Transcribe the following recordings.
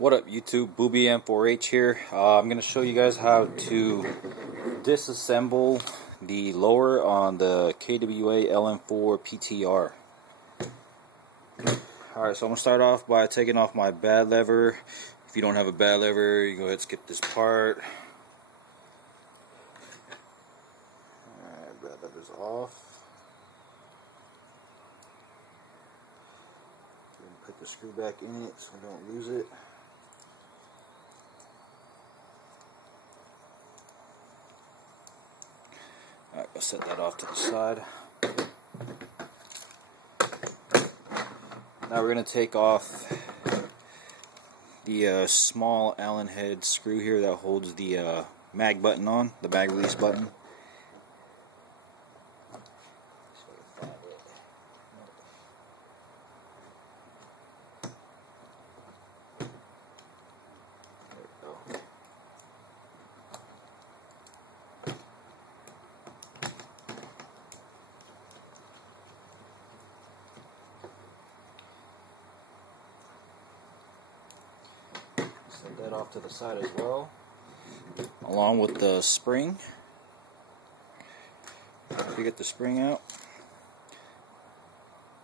What up YouTube, Booby M4H here. I'm going to show you guys how to disassemble the lower on the KWA LM4 PTR. Alright, so I'm going to start off by taking off my bad lever. If you don't have a bad lever, you go ahead and skip this part. Alright, bad lever's off. Put the screw back in it so we don't lose it. Alright, I'll set that off to the side. Now we're going to take off the small Allen head screw here that holds the mag button on, the mag release button. Set that off to the side as well, along with the spring. If you get the spring out,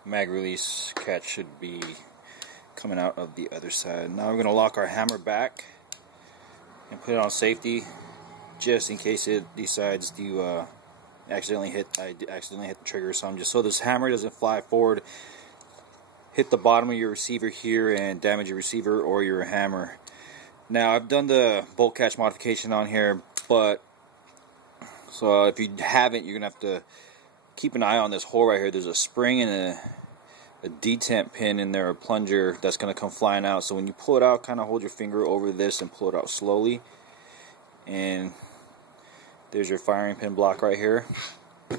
mag release catch should be coming out of the other side. Now we're going to lock our hammer back and put it on safety, just in case it decides to accidentally hit the trigger or something, just so this hammer doesn't fly forward, hit the bottom of your receiver here and damage your receiver or your hammer. Now I've done the bolt catch modification on here, but so if you haven't, you're gonna have to keep an eye on this hole right here. There's a spring and a detent pin in there, a plunger that's gonna come flying out. So when you pull it out, kind of hold your finger over this and pull it out slowly. And there's your firing pin block right here. I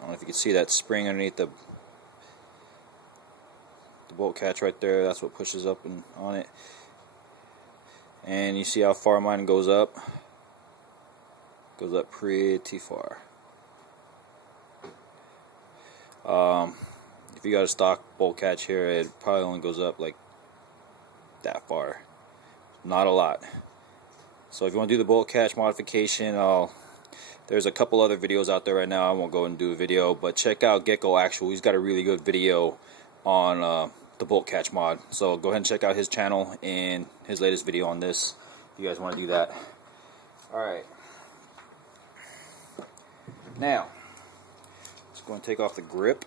don't know if you can see that spring underneath the bolt catch right there. That's what pushes up and on it. And you see how far mine goes up? Goes up pretty far. If you got a stock bolt catch here, it probably only goes up like that far. Not a lot. So if you want to do the bolt catch modification, there's a couple other videos out there right now. I won't go and do a video, but check out Gecko Actual. He's got a really good video on the bolt catch mod. So go ahead and check out his channel and his latest video on this if you guys want to do that. Alright. Now, just going to take off the grip.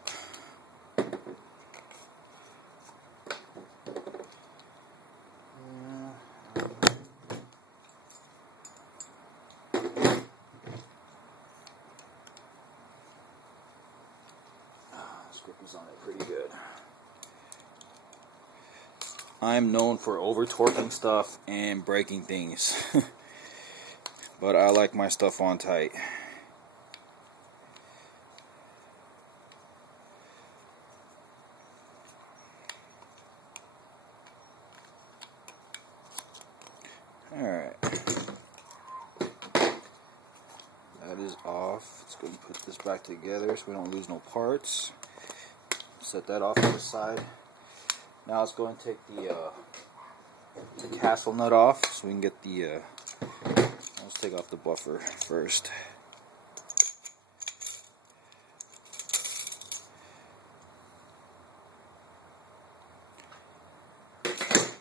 This grip is on it pretty good. I'm known for over torquing stuff and breaking things, but I like my stuff on tight. Alright, that is off. Let's go and put this back together so we don't lose no parts. Set that off to the side. Now let's go and take the castle nut off so we can get the, let's take off the buffer first.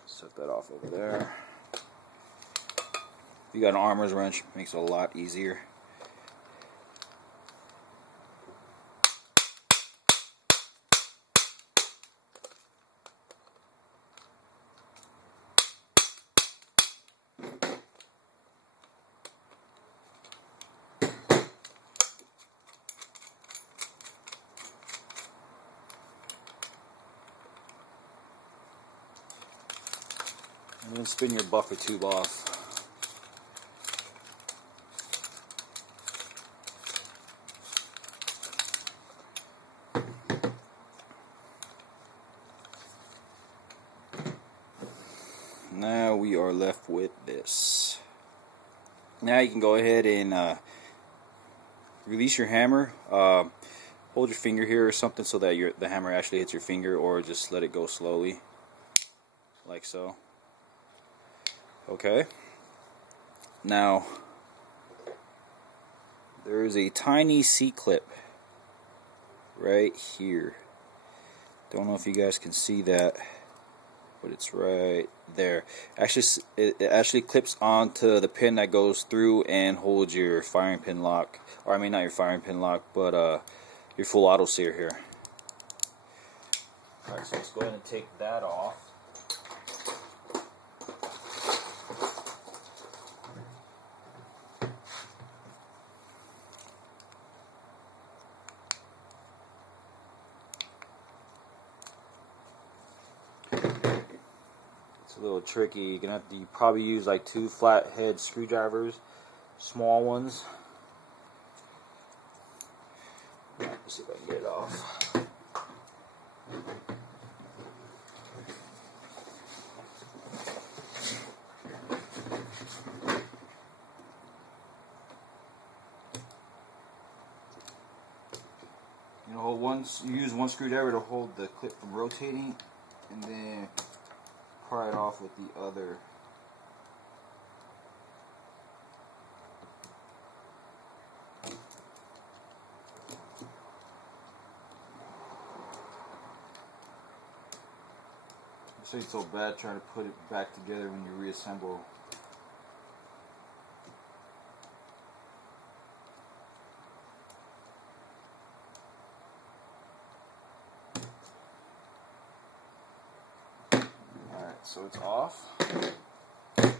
Set that off over there. If you got an armor's wrench, it makes it a lot easier. And then spin your buffer tube off. Now we are left with this. Now you can go ahead and release your hammer. Hold your finger here or something so that the hammer actually hits your finger, or just let it go slowly. like so. Okay. Now, there is a tiny C-clip right here. Don't know if you guys can see that, but it's right there. Actually, it actually clips onto the pin that goes through and holds your firing pin lock, or I mean not your firing pin lock, but your full auto sear here. Alright, so let's go ahead and take that off. It's a little tricky. You're gonna have to probably use like 2 flathead screwdrivers, small ones. Let's see if I can get it off. You use one screwdriver to hold the clip from rotating, and then pry it off with the other. This ain't so bad trying to put it back together when you reassemble. So it's off. And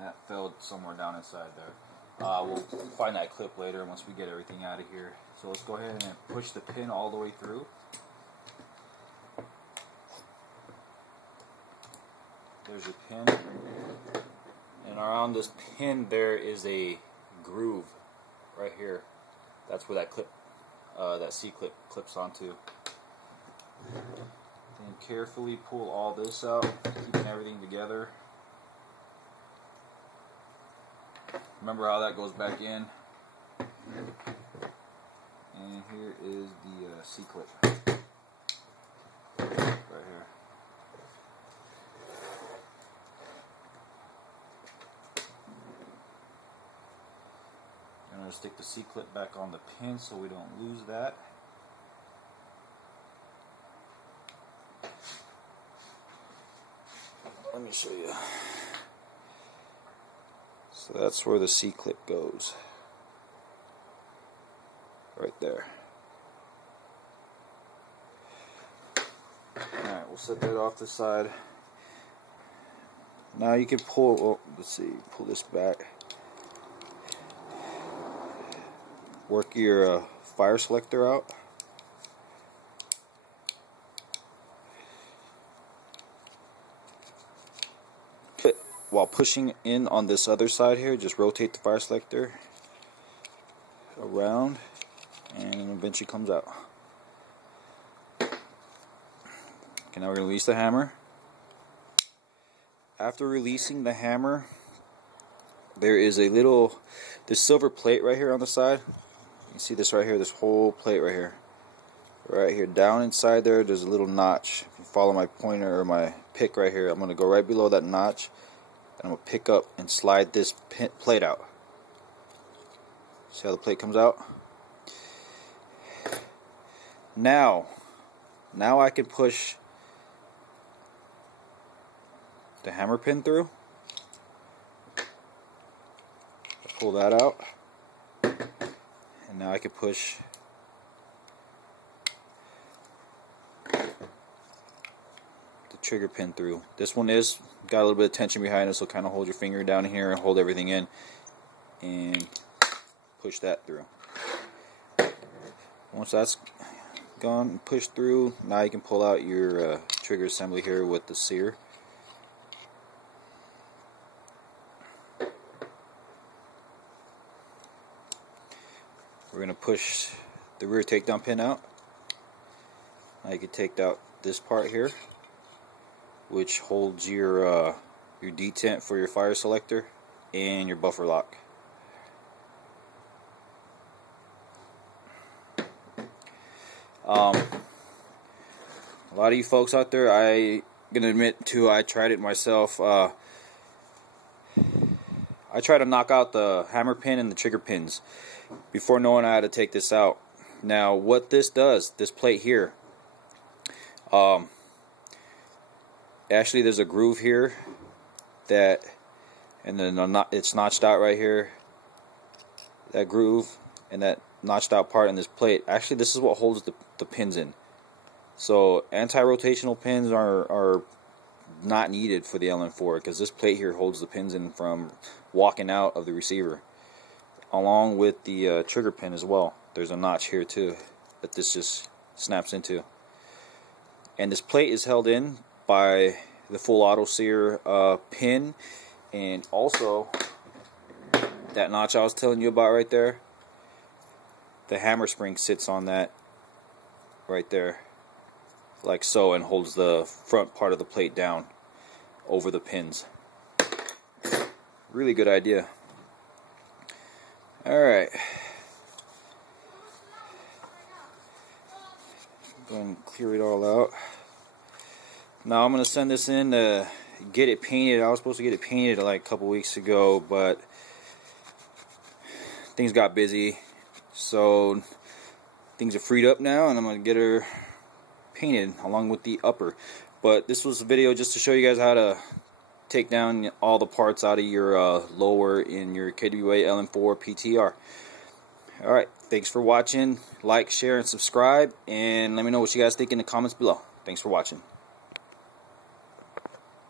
that fell somewhere down inside there. We'll find that clip later once we get everything out of here. So let's go ahead and push the pin all the way through. There's a pin. And around this pin there is a groove right here. That's where that clip, that C-clip clips onto. Then carefully pull all this out, keeping everything together. Remember how that goes back in. And here is the C-clip. Right here. I'm going to stick the C-clip back on the pin so we don't lose that. Let me show you. So that's where the C-clip goes. Right there. Alright, we'll set that off to the side. Now you can pull, oh, let's see, pull this back. Work your fire selector out. While pushing in on this other side here, just rotate the fire selector around and it eventually comes out. Okay, now we're going to release the hammer. After releasing the hammer, there is a little, this silver plate right here on the side. You can see this right here, this whole plate right here. Right here, down inside there's a little notch. If you follow my pointer or my pick right here, I'm going to go right below that notch. And I'm going to pick up and slide this plate out. See how the plate comes out? Now I can push the hammer pin through. Pull that out. And now I can push trigger pin through. This one is got a little bit of tension behind it, so kind of hold your finger down here and hold everything in and push that through. Once that's gone and pushed through, now you can pull out your trigger assembly here with the sear. We're going to push the rear takedown pin out. Now you can take out this part here, which holds your detent for your fire selector and your buffer lock. A lot of you folks out there, I gonna admit too, I tried it myself. I tried to knock out the hammer pin and the trigger pins before knowing how to take this out. Now what this does, this plate here, actually there's a groove here that, and then it's notched out right here, that groove and that notched out part in this plate. Actually this is what holds the pins in. So anti-rotational pins are not needed for the LM4, because this plate here holds the pins in from walking out of the receiver, along with the trigger pin as well. There's a notch here too that this just snaps into, and this plate is held in by the full auto sear pin, and also that notch I was telling you about right there, the hammer spring sits on that right there like so, and holds the front part of the plate down over the pins. Really good idea. Alright, go and clear it all out. Now I'm going to send this in to get it painted. I was supposed to get it painted like a couple weeks ago, but things got busy, so things are freed up now, and I'm going to get her painted along with the upper. But this was a video just to show you guys how to take down all the parts out of your lower in your KWA LM4 PTR. Alright, thanks for watching. Like, share, and subscribe, and let me know what you guys think in the comments below. Thanks for watching.